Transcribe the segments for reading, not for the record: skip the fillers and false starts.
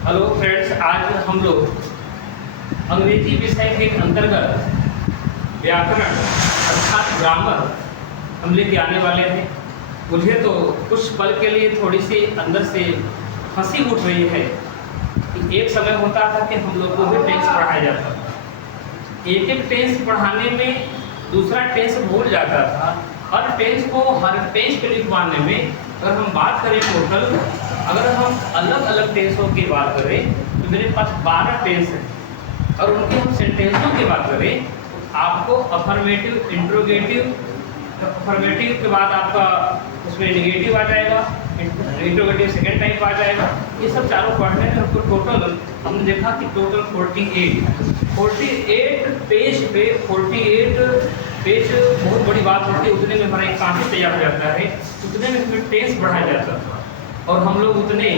Hello friends, आज हम लोग अंग्रेजी विषय के अंतर्गत व्याकरण अर्थात ग्रामर हम लेके आने वाले हैं। मुझे तो कुछ पल के लिए थोड़ी सी अंदर से हंसी उठ रही है कि एक समय होता था कि हम लोग को भी टेंस पढ़ाया जाता था। एक एक टेंस पढ़ाने में दूसरा टेंस भूल जाता था। हर टेंस के लिखवाने में अगर हम बात करें टोटल, अगर हम अलग अलग टेंसों की बात करें तो मेरे पास 12 टेंस हैं। और उनके हम सेंटेंसों की बात करें तो आपको अफर्मेटिव, इंट्रोगेटिव, अफर्मेटिव के बाद आपका उसमें नेगेटिव आ जाएगा, इंट्रोगेटिव सेकेंड टाइप आ जाएगा। ये सब चारों पढ़ने में हमको टोटल हमने देखा कि टोटल 48 पेज पे 48 पेज बहुत बड़ी बात होती है। उतने में हमारा एक काफी तैयार हो जाता है, उतने में हमें टेंस बढ़ाया जाता था। और हम लोग उतने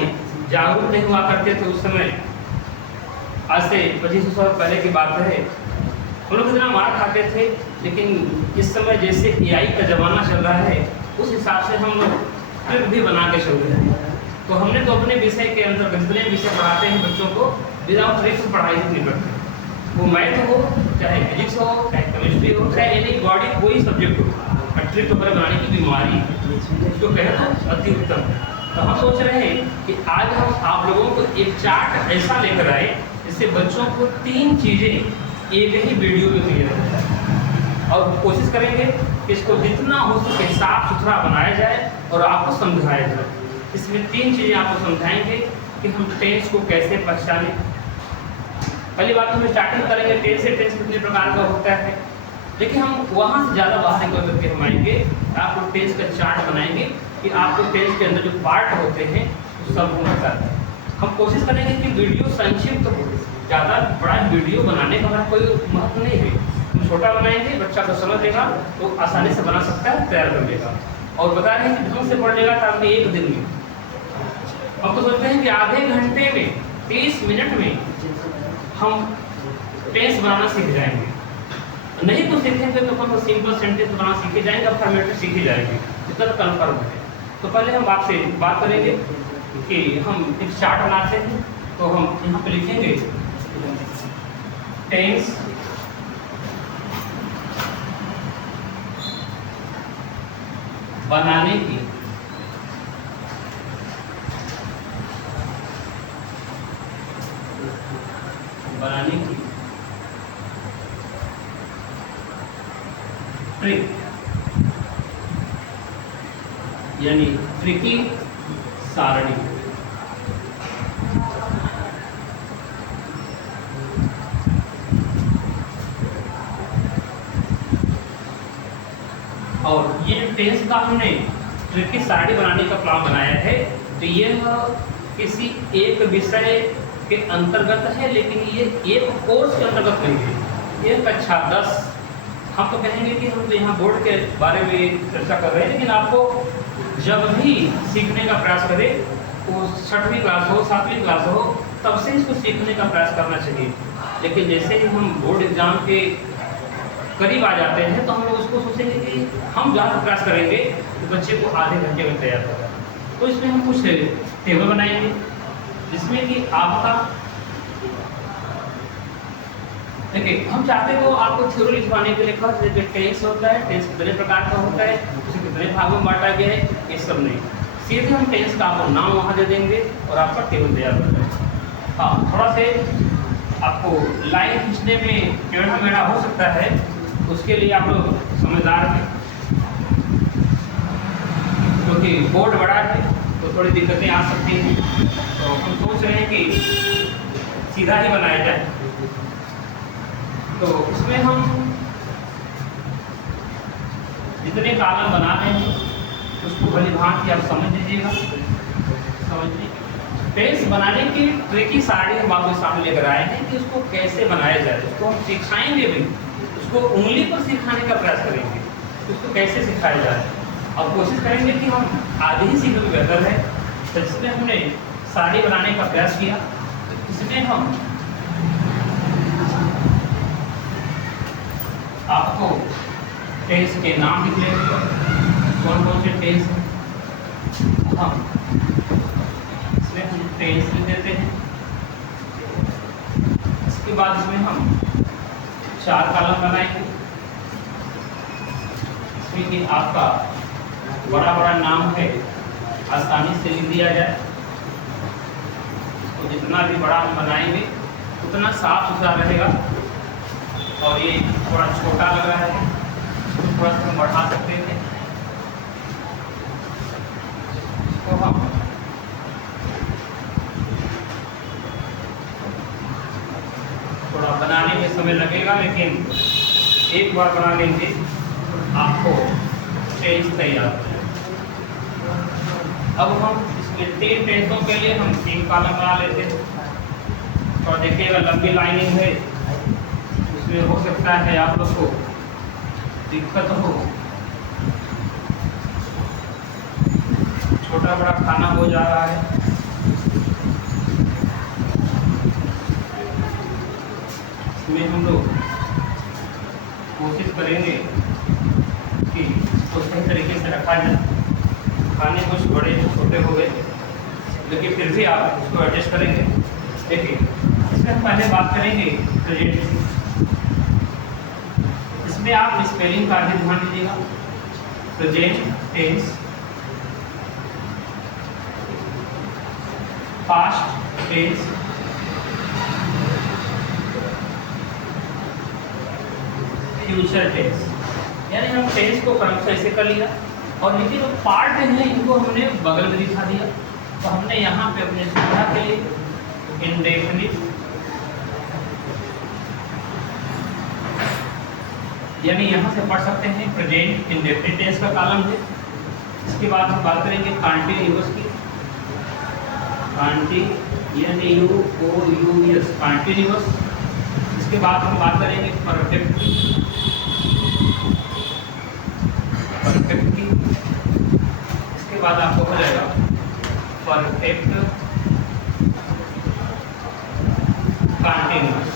जागरूक नहीं हुआ करते थे उस समय। आज से 2500 साल पहले की बात है, हम लोग इतना मार खाते थे। लेकिन इस समय जैसे AI का ज़माना चल रहा है, उस हिसाब से हम लोग ट्रिक भी बना के चल रहे हैं। तो हमने तो अपने विषय के अंदर जितने विषय पढ़ाते हैं बच्चों को, विदाउट ट्रिक से पढ़ाई नहीं करते। वो मैथ हो, चाहे फिजिक्स हो, चाहे केमिस्ट्री हो, चाहे एनी बॉडी कोई सब्जेक्ट हो, ट्रिक पेपर बनाने की बीमारी इसको कहे तो अति उत्तम। तो हम सोच रहे हैं कि आज हम आप लोगों को एक चार्ट ऐसा लेकर आए जिससे बच्चों को 3 चीज़ें एक ही वीडियो में क्लियर हो जाए। और कोशिश करेंगे कि इसको जितना हो सके साफ सुथरा बनाया जाए और आपको समझाया जाए। इसमें 3 चीज़ें आपको समझाएंगे कि हम टेंस को कैसे पहचानें। पहली बात तो हम स्टार्टिंग करेंगे टेंस से, टेंस कितने प्रकार का होता है। लेकिन हम वहाँ से ज़्यादा बाहर निकल करके हम आएंगे, आपको टेंस का चार्ट बनाएंगे कि आपको टेंस के अंदर जो पार्ट होते हैं वो सब होना चाहते हैं। हम कोशिश करेंगे कि वीडियो संक्षिप्त हो, ज़्यादा बड़ा वीडियो बनाने का हमारा कोई महत्व नहीं है। हम छोटा बनाएंगे, बच्चा को समझ लेगा तो आसानी से बना सकता है, तैयार कर लेगा। और बता रहे हैं कि ढंग से पढ़ लेगा तो आपने एक दिन में। हम तो सोचते हैं कि आधे घंटे में 30 मिनट में हम टेंस बनाना सीख जाएंगे। नहीं तो सीखेंगे तो हम सिंपल सेंटेंस बनाना सीखे जाएंगे, अफर्मेटिव सीखे जाएंगे, इतना तो कन्फर्म है। तो पहले हम आपसे बात करेंगे कि हम एक चार्ट बनाते हैं। तो हम यहाँ पे लिखेंगे टेंस बनाने की ट्रिक, यानी ट्रिकी सारणी। और ये टेंस का हमने ट्रिकी सारणी बनाने का प्लान बनाया है। तो ये किसी एक विषय के अंतर्गत है, लेकिन ये एक कोर्स के अंतर्गत नहीं है। ये कक्षा 10, हम तो कहेंगे कि हम तो यहाँ बोर्ड के बारे में चर्चा कर रहे हैं, लेकिन आपको जब भी सीखने का प्रयास करें, वो 6वीं क्लास हो, 7वीं क्लास हो, तब से इसको सीखने का प्रयास करना चाहिए। लेकिन जैसे ही हम बोर्ड एग्जाम के करीब आ जाते हैं तो हम लोग उसको सोचेंगे कि हम ज़्यादा प्रयास करेंगे तो बच्चे को आधे घंटे में तैयार होगा। तो इसमें हम कुछ टेबल बनाएंगे जिसमें कि आपका देखिए, हम चाहते हो आपको थ्योरी लिखवाने के लिए कह सकते टेंस होता है, टेंस कितने प्रकार का होता है, उसे कितने भागों में बांटा गया है, ये सब नहीं। सीधे हम टेंस का आपको नाम वहाँ दे देंगे और आपका टेबल तैयार हो जाएगा। हाँ, थोड़ा से आपको लाइन खींचने में टेढ़ा मेढ़ा हो सकता है, उसके लिए आप लोग समझदार हैं, क्योंकि बोर्ड बड़ा है तो थोड़ी दिक्कतें आ सकती हैं। तो हम सोच रहे हैं कि सीधा ही बनाया जाए। तो उसमें हम जितने कॉलम बना रहे हैं उसको भली भांति आप समझ लीजिएगा। समझिए, टेंस बनाने की ट्रिकी सारणी हम आपके सामने लेकर आए हैं कि उसको कैसे बनाया जाए। उसको हम सिखाएंगे भी, उसको उंगली पर सिखाने का प्रयास करेंगे, उसको कैसे सिखाया जाए। और कोशिश करेंगे कि हम आधे ही सीखने में बेहतर है। तो इसमें हमने सारणी बनाने का प्रयास किया। तो इसमें हम आपको टेंस के नाम लिख लेंगे, कौन कौन से टेंस हैं। हम इसमें हम टेंस लिख देते हैं। उसके बाद इसमें हम 4 कॉलम बनाएंगे। इसमें कि आपका बड़ा बड़ा नाम है आसानी से लिख दिया जाए। तो जितना भी बड़ा हम बनाएंगे उतना साफ सुथरा रहेगा। और ये थोड़ा छोटा लग रहा है तो थोड़ा सा हम बढ़ा सकते हैं। तो हम थोड़ा बनाने में समय लगेगा, लेकिन एक बार बना लेंगे आपको टेंस तैयार हो जाएगा। अब हम इसके 3 टेंसों के लिए हम 3 कॉलम बना लेते हैं। और देखिएगा लंबी लाइनिंग है, उसमें हो सकता है आप लोग को दिक्कत हो, छोटा बड़ा खाना हो जा रहा है। इसमें हम लोग कोशिश करेंगे कि उसको सही तरीके से रखा जाए। खाने कुछ बड़े छोटे हो गए, लेकिन फिर भी आप उसको एडजस्ट करेंगे। देखिए, इसमें हम पहले बात करेंगे प्रेजेंट। इसमें आप स्पेलिंग का भी ध्यान दीजिएगा। Present tense, past tense, future tense. यानी हम टेंस को क्रमशः ऐसे कर लिया, और लेकिन जो पार्ट है इनको हमने बगल में दिखा दिया। तो हमने यहाँ पे अपने सुविधा के लिए इंडेफिनिट, यानी यहाँ से पढ़ सकते हैं प्रेजेंट इंडेफिनिट टेंस का कॉलम है। इसके बाद हम बात करेंगे कॉन्टिन्यूअस की, कॉन्टिन्यूअस कॉन्टिन्यूअस। इसके बाद हम बात करेंगे परफेक्ट की, परफेक्ट की। इसके बाद आपको हो जाएगा परफेक्ट कॉन्टिन्यूअस।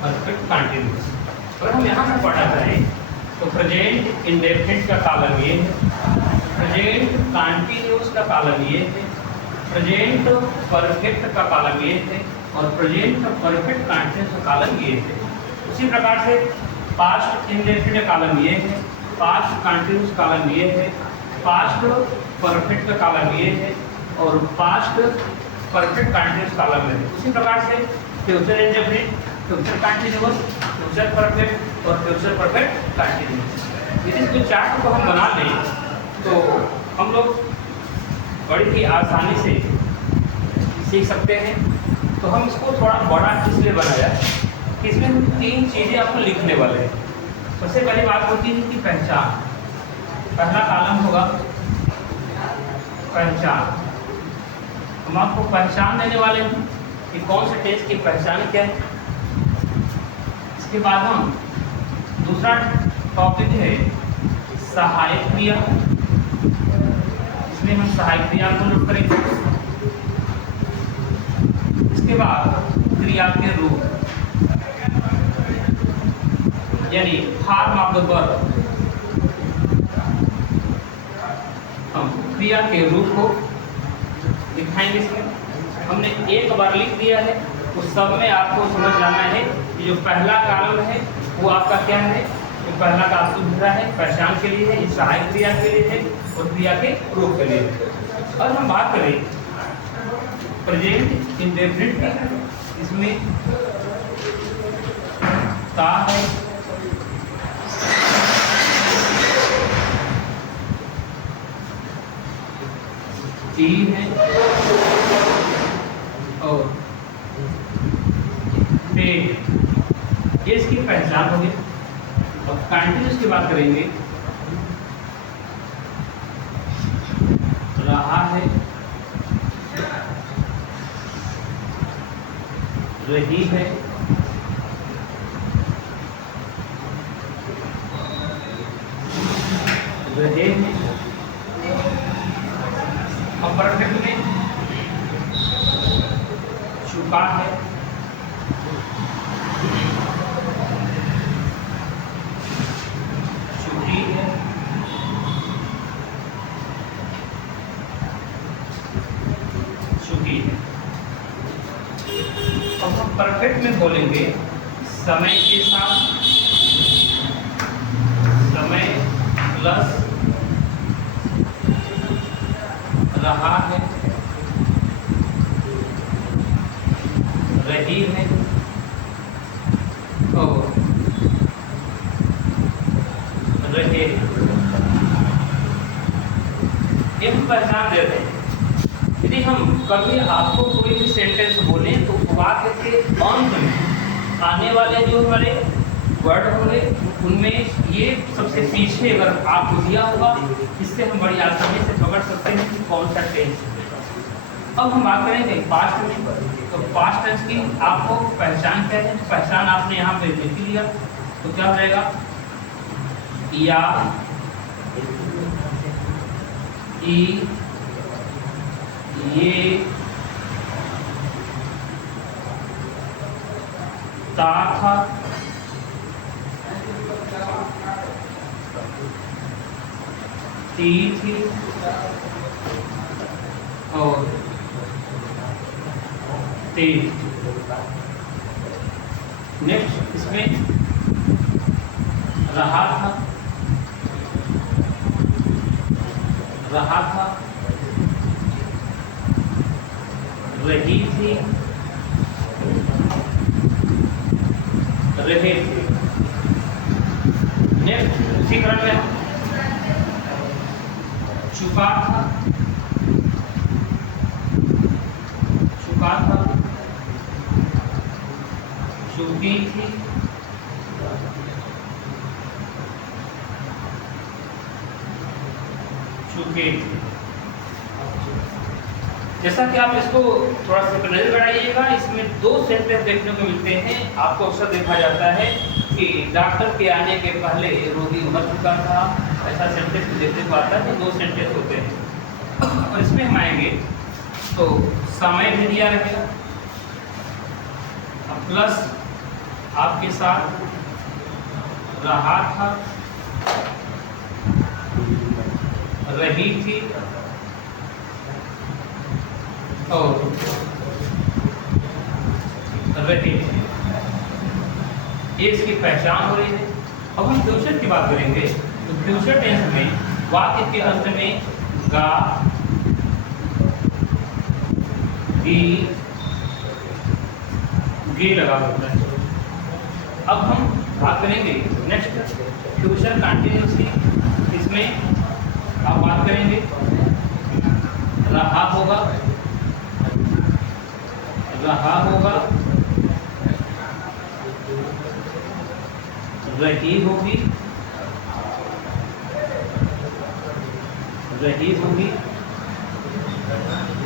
Perfect continuous. अगर हम यहाँ से पढ़ा करें तो प्रेजेंट इंडेफिनिट का कॉलम ये है, प्रेजेंट कॉन्टिन्यूअस का कॉलम ये है, प्रेजेंट परफेक्ट का कॉलम ये है, और प्रेजेंट परफेक्ट कॉन्टिन्यूअस का कॉलम ये है। उसी प्रकार से पास्ट इंडेफिनिट कॉलम ये है, पास्ट कॉन्टिन्यूअस कॉलम ये है, पास्ट परफेक्ट का कॉलम ये है, और पास्ट परफेक्ट कॉन्टिन्यूअस कॉलम है। उसी प्रकार से future indefinite, future continuous, future perfect और फ्यूचर परफेक्ट कॉन्टिन्यूअस। यदि जो चार्ट को हम बना लें तो हम लोग बड़ी ही आसानी से सीख सकते हैं। तो हम इसको थोड़ा बड़ा इसलिए बनाया कि इसमें हम 3 चीज़ें आपको लिखने वाले हैं। सबसे पहली बात होती है कि पहचान। पहला कॉलम होगा पहचान। हम आपको पहचान देने वाले हैं कि कौन से टेंस की पहचान क्या है। इसके बाद हम दूसरा टॉपिक है सहायक क्रिया। इसमें हम सहायक क्रिया को नोट करेंगे। इसके बाद क्रिया के रूप, यानी फॉर्म ऑफ द वर्ब। हम क्रिया के रूप को दिखाएंगे। इसमें हमने एक बार लिख दिया है, उस सब में आपको समझ जाना है कि जो पहला कॉलम है वो आपका क्या है। तो पहला का आपको दिख रहा है पहचान के लिए है, इस सहायक क्रिया के लिए है और क्रिया के रूप के लिए है। और हम बात करें प्रेजेंट इंडेफिनिट की, इसमें ता है, टी है और पे। ये इसकी पहचान होगी। अब कंटिन्यूअस की बात करेंगे, रहा है, रही है, रहे हैं। अब परफेक्ट में चुका है, चुकी है, परफेक्ट में बोलेंगे समय के साथ, समय प्लस रहा है, रही है और रहे, ये हम पहचान देते हैं। यदि हम कभी आपको कोई भी सेंटेंस बोले तो वाक्य के अंत में आने वाले जो हमारे वर्ड होंगे उनमें ये सबसे पीछे अगर आपको दिया होगा, इससे हम बड़ी आसानी से पकड़ सकते हैं कि कौन सा टेंस है। अब हम बात करेंगे पास्ट में, तो पास्ट टेंस की आपको पहचान क्या है? पहचान आपने यहाँ पे लिख लिया, तो क्या हो जाएगा? या, ई, ये, ता था, ती थी और ते। नेक्स्ट इसमें रहा था, रहा था, रही थी, रहे थे। नेक्स्ट उसी क्रम में चुका था, चुका था, चुकी थी, चुके थे। जैसा कि आप इसको थोड़ा सा नजर बढ़ाइएगा, इसमें दो सेंटेंस देखने को मिलते हैं। आपको अक्सर देखा जाता है कि डॉक्टर के आने के पहले रोगी मर चुका था, ऐसा सेंटेंस देखने को आता है। तो दो सेंटेंस होते हैं और इसमें हम आएंगे तो समय भी दिया रहेगा, प्लस आपके साथ रहा था, रही थी और रहे थे। ये इसकी पहचान हो रही है। अब हम फ्यूचर की बात करेंगे तो फ्यूचर टेंस में वाक्य के अंत में गा, गी, गे लगा होता है। अब हम बात करेंगे नेक्स्ट फ्यूचर कंटिन्यूअस की। इसमें आप बात करेंगे रहा होगा, रहा होगा, रही होगी, रही होगी,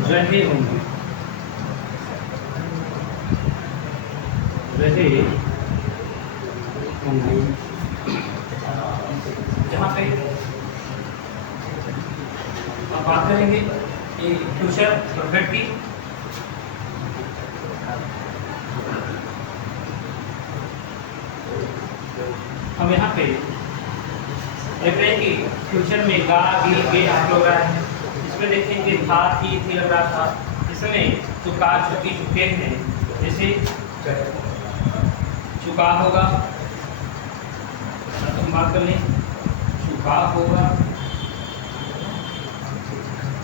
रहे होंगे, रहे होंगे। जहाँ पे आप बात करेंगे ये फ्यूचर परफेक्ट की, हम यहाँ पे देख रहे हैं कि फ्यूचर में गा, गी, गे आप लग रहा है। इसमें देखेंगे था, थी लग रहा था। इसमें चुका, चुकी, चुके हैं। जैसे चुका होगा, तो हम बात कर लें चुका होगा,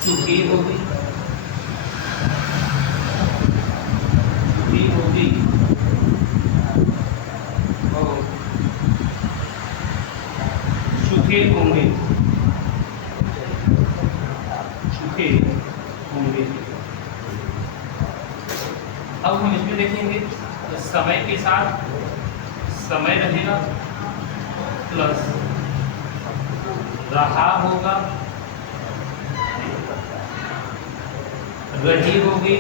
चुकी होगी, चुकी होगी और चुके होंगे, चुके होंगे। अब हम इसमें देखेंगे तो समय के साथ समय रहेगा, प्लस रहा होगा, रही होगी,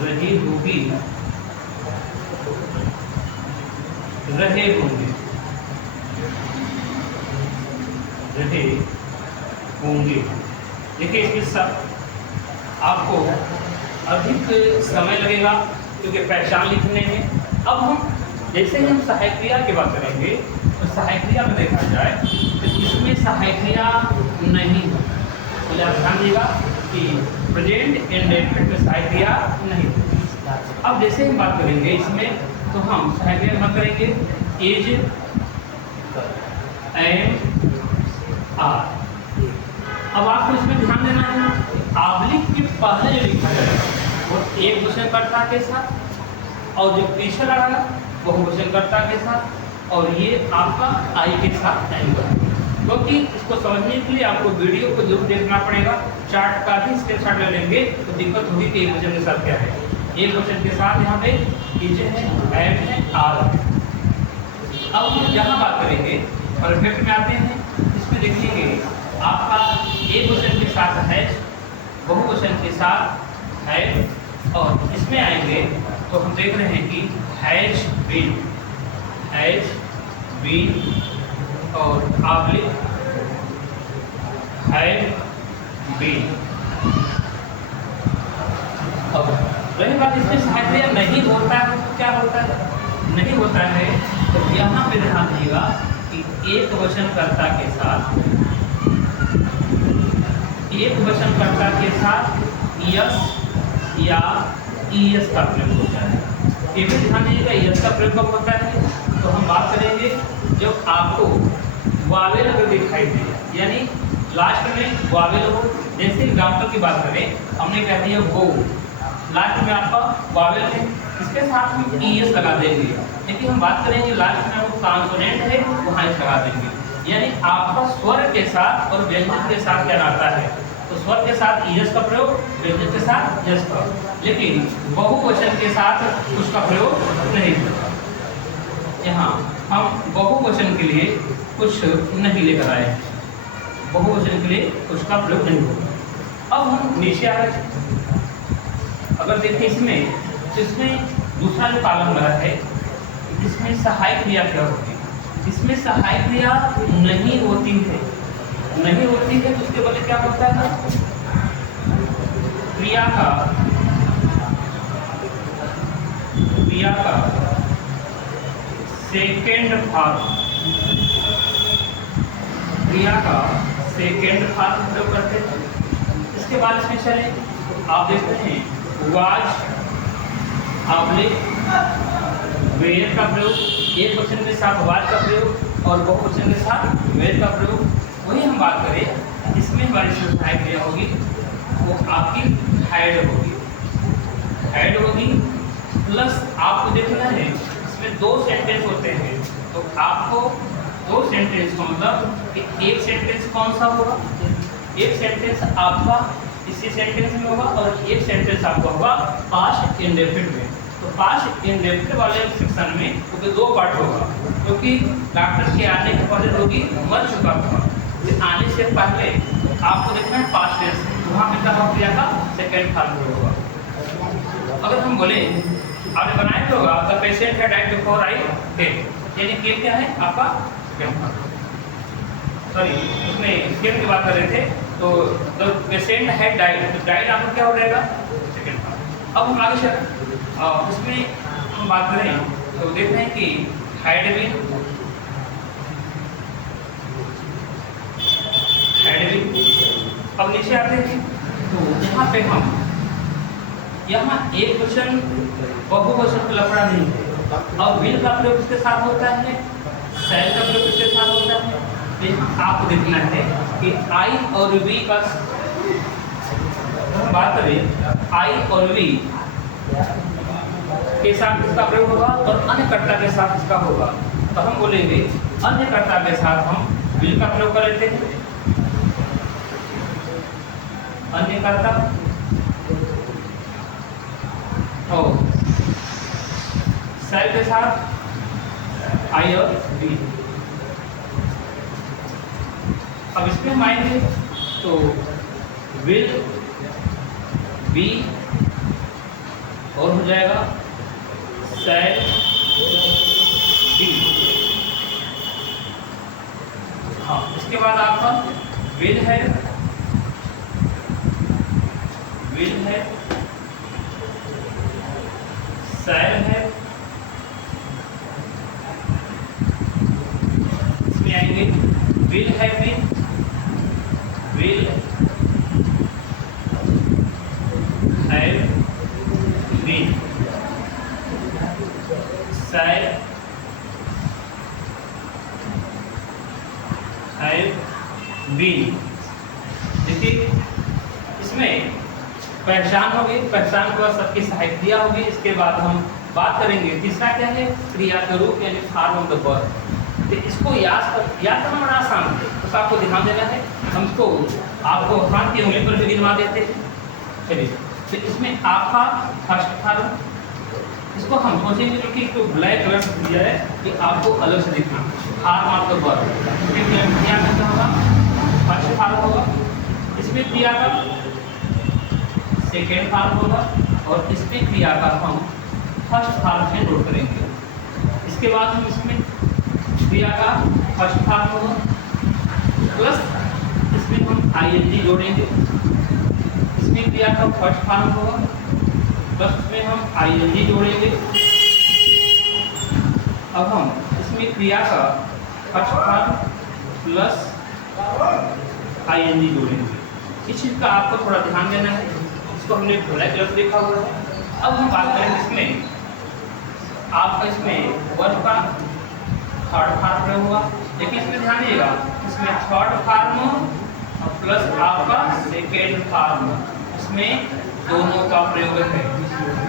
रही होगी, रहे होंगे, रहे होंगे। देखिए इसके साथ आपको अधिक समय लगेगा क्योंकि पहचान लिखने में। अब हम जैसे ही हम सहायक क्रिया की बात करेंगे तो सहायक क्रिया में देखा जाए तो इसमें सहायक क्रिया नहीं है। तो आप ध्यान दीजिएगा कि प्रेजेंट इंडेफिनिट में सहायक क्रिया नहीं होती। अब जैसे हम बात करेंगे इसमें, तो हम सहायक क्रिया मत करेंगे इज एंड आर। अब आपको इसमें ध्यान देना है, ऑब्लिक के पहले जो लिखा जाएगा वो एक वचनकर्ता के साथ, और जो पीछे लगा बहुवचनकर्ता के साथ, और ये आपका आई के साथ आएगा। क्योंकि इसको समझने के लिए आपको वीडियो को जरूर देखना पड़ेगा, चार्ट का भी स्क्रीनशॉट ले लेंगे तो दिक्कत होगी कि एक वचन के साथ क्या है। एक वचन के साथ यहाँ पे इज है, एंड है, आर है। अब हम यहाँ बात करेंगे परफेक्ट में आते हैं, इसमें देखिए आपका एक वचन के साथ है, बहुवचन के साथ है, और इसमें आएंगे तो हम देख रहे हैं कि हैज बीन और ऑब्लिक हैड बीन। अब रही बात इसमें सहायक क्रिया नहीं होता है तो क्या होता है, नहीं होता है तो यहाँ पे ध्यान दीजिएगा कि एक वचनकर्ता के साथ, एक वचनकर्ता के साथ यस या ईएस का प्रयोग होता है। ये भी ध्यान दीजिएगा यस का प्रयोग कब होता है, तो हम बात करेंगे जब आपको वावेल अगर दिखाई दे, यानी लास्ट में वावेल हो। जैसे एग्जाम्पल की बात करें, हमने कह दिया गो, लास्ट में आपका वावेल है, इसके साथ हम ईएस लगा देंगे। लेकिन हम बात करेंगे लास्ट में वो कॉन्सोनेंट है, वहाँ एस लगा देंगे। यानी आपका स्वर के साथ और व्यंजन के साथ क्या आता है, तो स्वर के साथ ईएस का प्रयोग, व्यंजन के साथ यस का, लेकिन बहुवचन के साथ उसका प्रयोग नहीं होता। यहाँ हम बहुवचन के लिए कुछ नहीं लेकर आए, बहुवचन के लिए उसका प्रयोग नहीं होगा। अब हम नीचे आ रहे, अगर देखें इसमें, तो इसमें दूसरा जो कॉलम बना है, इसमें सहायक क्रिया क्या होती है, इसमें सहायक क्रिया नहीं होती है, नहीं होती है तो उसके बदले क्या होता है, क्रिया का सेकेंड फॉर्म, क्रिया का सेकेंड फॉर्म प्रयोग करते हैं। इसके बाद इसमें चले, आप देखते हैं वाज ऑब्लिक वेयर का प्रयोग, एक वचन के साथ वाज का प्रयोग और बहुवचन के साथ वेयर का प्रयोग। वही हम बात करें, इसमें हमारी जो सहायक क्रिया होगी वो आपकी हैड होगी, प्लस आपको देखना है इसमें दो सेंटेंस होते हैं, तो आपको दो सेंटेंस का मतलब कि एक सेंटेंस कौन सा होगा, एक सेंटेंस आपका इसी सेंटेंस में होगा और एक सेंटेंस आपका होगा पास्ट इंडेफिनिट में। तो पास्ट इंडेफिनिट वाले सेक्शन में क्योंकि दो पार्ट होगा, क्योंकि डॉक्टर के आने के पहले रोगी मर चुका था, तो आने से पहले आपको देखना है पास्ट टेंस, वहाँ पे क्या क्रिया का सेकेंड फॉर्म होगा। अगर हम बोले आपने बनाया तो होगा the patient had died before I came, यानी केम क्या है आपका सेकेंड फॉर्म, सॉरी उसमें केम की बात कर रहे थे, तो द पेशेंट हैड डाइड, तो डाइड आपका क्या हो जाएगा सेकेंड फॉर्म। अब हम आगे चलें, उसमें हम बात करें तो देखते हैं कि हैड बीन, अब नीचे आते हैं तो यहाँ पे हम यहाँ एक वचन बहुवचन का लफड़ा नहीं है, और विल का प्रयोग किसके साथ होता है, शैल का प्रयोग किसके साथ होता है। तो यहाँ आपको देखना है कि आई और वी का बात करें, आई और वी के साथ किसका प्रयोग होगा और अन्य कर्ता के साथ किसका होगा, तो हम बोलेंगे अन्य कर्ता के साथ हम विल का प्रयोग कर लेते हैं, अन्य कर्ता और शैल के साथ आई और बी। अब इसमें हम आएंगे तो विल बी और हो जाएगा शैल बी। हाँ, इसके बाद आपका विल है, शैल है, इसमें आएंगे विल है, विल 5 बी। देखिए इसमें पहचान होगी, पहचान के बाद सबकी सहायक क्रिया होगी। इसके बाद हम बात करेंगे तीसरा क्या है, क्रिया का रूप यानी फॉर्म ऑफ द वर्ब। तो इसको याद करना बड़ा आसान है, बस आपको ध्यान देना है। हमको आपको हाथ की उंगली पर भी गिनवा देते हैं। चलिए तो इसमें आपका फर्स्ट फॉर्म, इसको हम सोचेंगे क्योंकि तो ब्लैक कलर से दिया है कि आपको अलग से दिखना। फॉर्म ऑफ द वर्ब क्रिया का होगा फर्स्ट फॉर्म होगा, इसमें क्रिया का सेकेंड फॉर्म होगा और इसमें क्रिया का हम फर्स्ट फॉर्म में नोट करेंगे। इसके बाद हम इसमें क्रिया का फर्स्ट फॉर्म होगा प्लस इसमें हम आईएनजी जोड़ेंगे। इसमें क्रिया का फर्स्ट फॉर्म होगा प्लस इसमें हम आईएनजी जोड़ेंगे। अब हम इसमें क्रिया का फर्स्ट फॉर्म प्लस आईएनजी जोड़ेंगे। इस चीज का आपको थोड़ा ध्यान देना है, इसको हमने ब्लैक कलर से लिखा हुआ है। अब हम बात करेंगे इसमें आपका इसमें वर्ब का थर्ड फॉर्म प्रयोग हुआ। देखिए इसमें ध्यान दीजिएगा, इसमें थर्ड फॉर्म प्लस आपका सेकेंड फॉर्म, इसमें दोनों का प्रयोग है।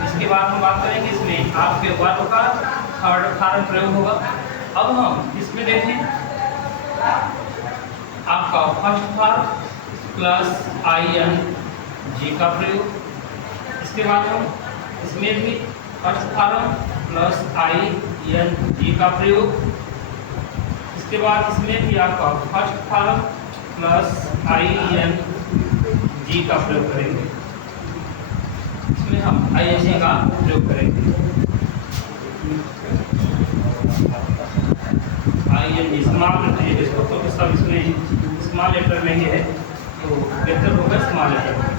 इसके बाद हम बात करेंगे इसमें आपके वर्ब का थर्ड फॉर्म प्रयोग होगा। अब हम इसमें देखें आपका फर्स्ट फॉर्म प्लस आईएनजी का प्रयोग। इसके बाद हम इसमें भी फर्स्ट फॉर्म प्लस आईएनजी का प्रयोग। इसके बाद इसमें भी आपका फर्स्ट फॉर्म प्लस आईएनजी का प्रयोग करेंगे। इसमें हम आईएनजी का प्रयोग करेंगे। आईएनजी स्मॉल लेटर, इसको तो सब इसमें स्मॉल लेटर में ही है तो बेहतर होगा स्मॉल लेटर में।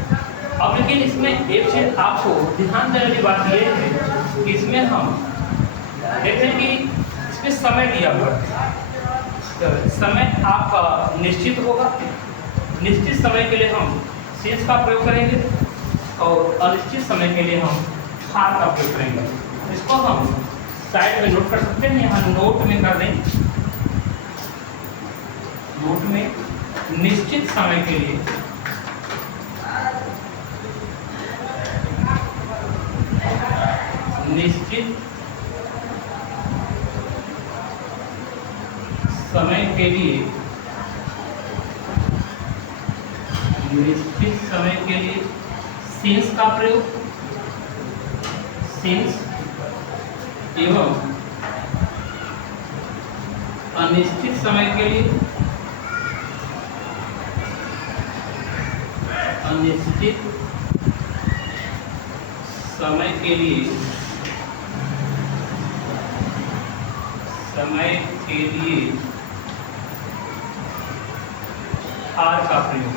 अब लेकिन इसमें एक चीज आपको ध्यान देने की बात यह है कि इसमें हम देखते हैं कि इसमें समय दिया हुआ है, तो समय आपका निश्चित होगा। निश्चित समय के लिए हम शेष का प्रयोग करेंगे और अनिश्चित समय के लिए हम हार का प्रयोग करेंगे। इसको हम साइड में नोट कर सकते हैं, यहाँ नोट में कर दें। नोट में निश्चित समय के लिए निश्चित समय के लिए निश्चित समय के लिए सिंस का प्रयोग, सिंस एवं अनिश्चित समय के लिए अनिश्चित समय के लिए आर का प्रयोग,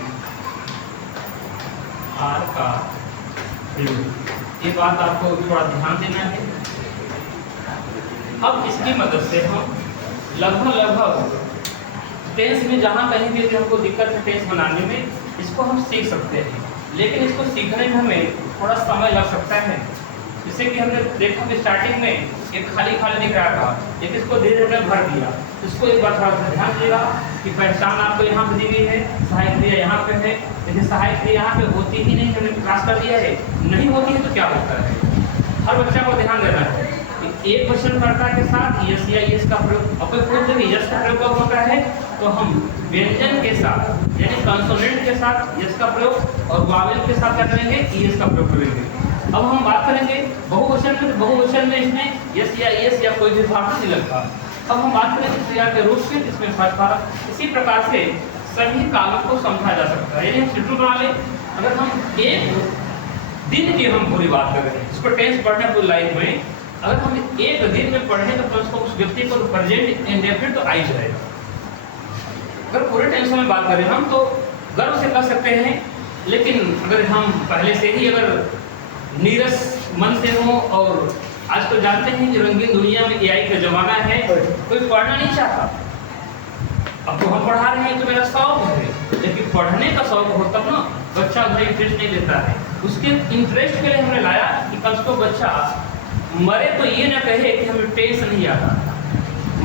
आर का प्रयोग। ये बात आपको थोड़ा ध्यान देना है। अब इसकी मदद से हम लगभग टेंस में जहाँ कहीं भी हमको दिक्कत है टेंस बनाने में, इसको हम सीख सकते हैं। लेकिन इसको सीखने में हमें थोड़ा समय लग सकता है। जैसे कि हमने देखा कि स्टार्टिंग में एक खाली दिख रहा था, लेकिन इसको धीरे धीरे भर दिया। इसको एक बार थोड़ा ध्यान दीजिएगा कि पहचान आपको यहाँ पे दी गई है, सहायक क्रिया यहाँ पे है, लेकिन सहायक क्रिया यहाँ पे होती ही नहीं, हमने क्लास कर दिया है। नहीं होती है तो क्या होता है, हर बच्चा को ध्यान देना है। एक क्वेश्चनकर्ता के साथ यस या यस का प्रयोग, और कोई जब यस का प्रयोग कब होता है तो हम व्यंजन के साथ यानी कंसोनेंट के साथ यस का प्रयोग और वावेल के साथ क्या करेंगे, ईएस का प्रयोग करेंगे। अब हम बात करेंगे बहुवचन में, तो बहुवचन में इसमें यस या यस या कोई भी भाग नहीं लगता। अब हम बात करेंगे क्रिया के रूप में, इसमें फर्स्ट फॉर्म। इसी प्रकार से सभी कामों को समझा जा सकता है। यानी हम चित्र बना लें, अगर हम एक दिन की हम पूरी बात कर रहे हैं, इसको टेंस पढ़ने पूरी लाइफ में, अगर हम एक दिन में पढ़े तो उसको उस व्यक्ति को प्रेजेंट इंडेफिनिट तो आ ही जाएगा। अगर पूरे टेंस में बात करें हम तो गर्व से कर सकते हैं, लेकिन अगर हम पहले से ही अगर नीरस मन से हो, और आज तो जानते हैं कि रंगीन दुनिया में एआई का जमाना है, कोई पढ़ना नहीं चाहता। अब तो हम पढ़ा रहे हैं तो मेरा शौक है, लेकिन पढ़ने का शौक हो तब ना बच्चा उतना इंटरेस्ट नहीं लेता है। उसके इंटरेस्ट के लिए हमने लाया कि कल को बच्चा मरे तो ये ना कहे कि हमें टेंस नहीं आता,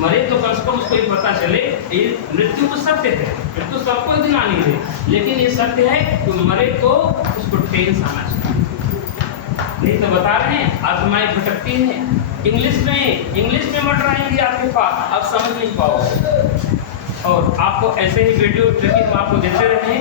मरे तो कम से कम उसको ये पता चले ये मृत्यु तो सत्य है, मृत्यु सबको एक दिन आनी है, लेकिन ये सत्य है कि मरे तो उसको टेंस आना चाहिए। नहीं तो बता रहे हैं आत्माएं भटकती हैं, इंग्लिश में मटर आएंगी आपके पास, आप समझ नहीं पाओगे। और आपको ऐसे ही वीडियो ट्रिपिंग आपको देते रहे